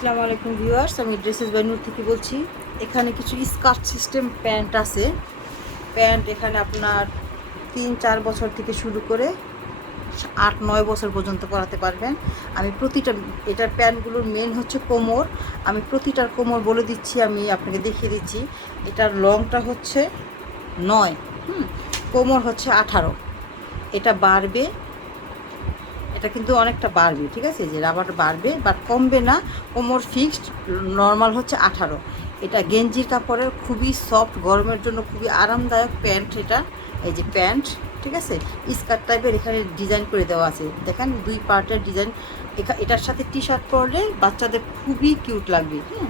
আসসালামু আলাইকুম ভিউয়ার্স, আমি ড্রেসেস বাই নূর থেকে বলছি। এখানে কিছু স্কার্ট সিস্টেম প্যান্ট আছে। প্যান্ট এখানে আপনার তিন, চার বছর থেকে শুরু করে আট, নয় বছর পর্যন্ত করাতে পারবেন। আমি প্রতিটা, এটার প্যান্টগুলোর মেন হচ্ছে কোমর। আমি প্রতিটার কোমর বলে দিচ্ছি, আমি আপনাকে দেখিয়ে দিচ্ছি। এটার লংটা হচ্ছে নয়, হুম, কোমর হচ্ছে আঠারো। এটা বাড়বে এটা কিন্তু অনেকটা বাড়বে, ঠিক আছে? যে রাবারটা বাড়বে বাট কমবে না। কোমর ফিক্সড নর্মাল হচ্ছে আঠারো। এটা গেঞ্জির কাপড়ের খুবই সফট গরমের জন্য খুবই আরামদায়ক প্যান্ট এটা। এই যে প্যান্ট, ঠিক আছে? স্কার্ট টাইপের এখানে ডিজাইন করে দেওয়া আছে। দেখেন, দুই পার্টের ডিজাইন। এটার সাথে টি শার্ট পরলে বাচ্চাদের খুবই কিউট লাগবে হ্যাঁ?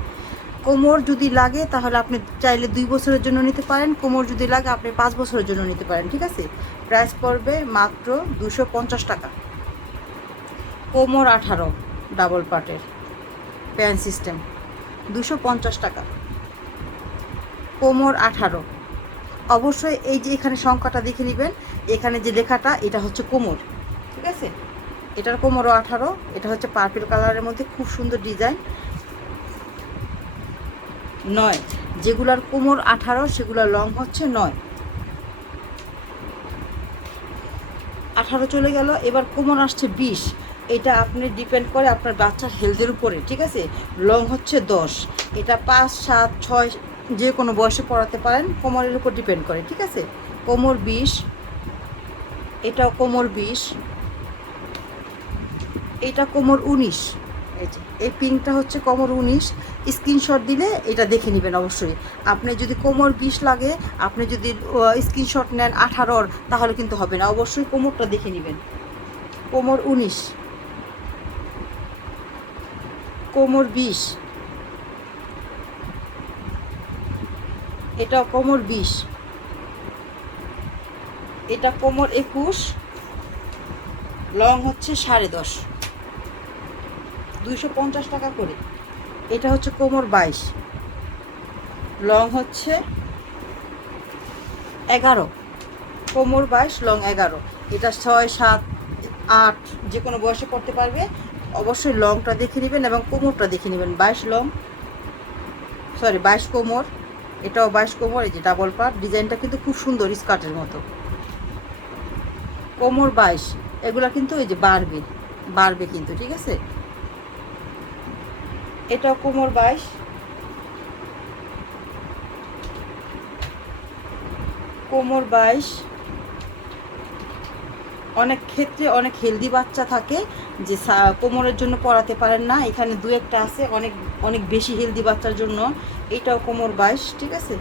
কোমর যদি লাগে, তাহলে আপনি চাইলে দুই বছরের জন্য নিতে পারেন। কোমর যদি লাগে, আপনি পাঁচ বছরের জন্য নিতে পারেন, ঠিক আছে? প্রাইস পড়বে মাত্র দুশো পঞ্চাশ টাকা। কোমর আঠারো ডাবল পার্টের প্যান সিস্টেম দুশো পঞ্চাশ টাকা। কোমর আঠারো। অবশ্যই এই যে এখানে সংখ্যাটা দেখে নেবেন, এখানে যে লেখাটা, এটা হচ্ছে কোমর, ঠিক আছে? এটার কোমরও আঠারো, এটা হচ্ছে পার্পেল কালারের মধ্যে খুব সুন্দর ডিজাইন নয়, যেগুলার কোমর আঠারো, সেগুলোর লং হচ্ছে নয়। আঠারো চলে গেল, এবার কোমর আসছে বিশ। এটা আপনি ডিপেন্ড করে আপনার বাচ্চার হেলথের উপরে, ঠিক আছে? লং হচ্ছে দশ। এটা পাঁচ, সাত, ছয়, যে কোনো বয়সে পড়াতে পারেন, কোমরের উপর ডিপেন্ড করে, ঠিক আছে? কোমর বিষ এটাও কোমর বিষ এটা কোমর উনিশ। এই পিঙ্কটা হচ্ছে কোমর উনিশ। স্ক্রিনশট দিলে এটা দেখে নেবেন অবশ্যই। আপনি যদি কোমর বিশ লাগে, আপনি যদি স্ক্রিনশট নেন আঠারোর, তাহলে কিন্তু হবে না। অবশ্যই কোমরটা দেখে নেবেন। কোমর উনিশ। কোমর বিষ। এটা কোমর বিষ। এটা কোমর একুশ, লং হচ্ছে সাড়ে দশ। দুইশো পঞ্চাশ টাকা করে। এটা হচ্ছে কোমর বাইশ। লং হচ্ছে এগারো। কোমর বাইশ, লং এগারো। এটা ছয়, সাত, আট, যে কোনো বয়সে পড়তে পারবে। অবশ্যই লংটা দেখে নেবেন এবং কোমরটা দেখে নেবেন। বাইশ লং। সরি বাইশ কোমর। এটাও বাইশ কোমর, এই যে ডাবল পার্ট ডিজাইনটা কিন্তু খুব সুন্দর, স্কার্টের মতো। কোমর বাইশ। এগুলা কিন্তু এই যে বাড়বে। বাড়বে কিন্তু, ঠিক আছে? এটাও কোমর বাইশ। কোমর বাইশ। অনেক ক্ষেত্রে অনেক হেলদি বাচ্চা থাকে যে কোমরের জন্য পড়াতে পারেন না। এখানে দু একটা আছে, অনেক অনেক বেশি হেলদি বাচ্চার জন্য। এটাও কোমর বাইশ, ঠিক আছে?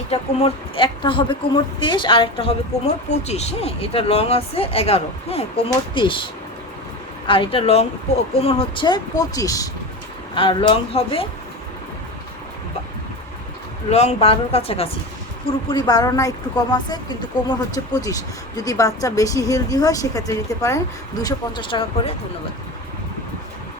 এইটা কোমর, একটা হবে কোমর তেইশ, আর একটা হবে কোমর পঁচিশ হ্যাঁ? এটা লং আছে, এগারো হ্যাঁ? কোমর তেইশ। আর এটা লং কোমর হচ্ছে পঁচিশ। আর লং হবে লং বারোর কাছাকাছি। পুরোপুরি বারো না, একটু কম আছে, কিন্তু কোমর হচ্ছে পঁচিশ। যদি বাচ্চা বেশি হেলদি হয়, সেক্ষেত্রে নিতে পারেন দুশো পঞ্চাশ টাকা করে, ধন্যবাদ।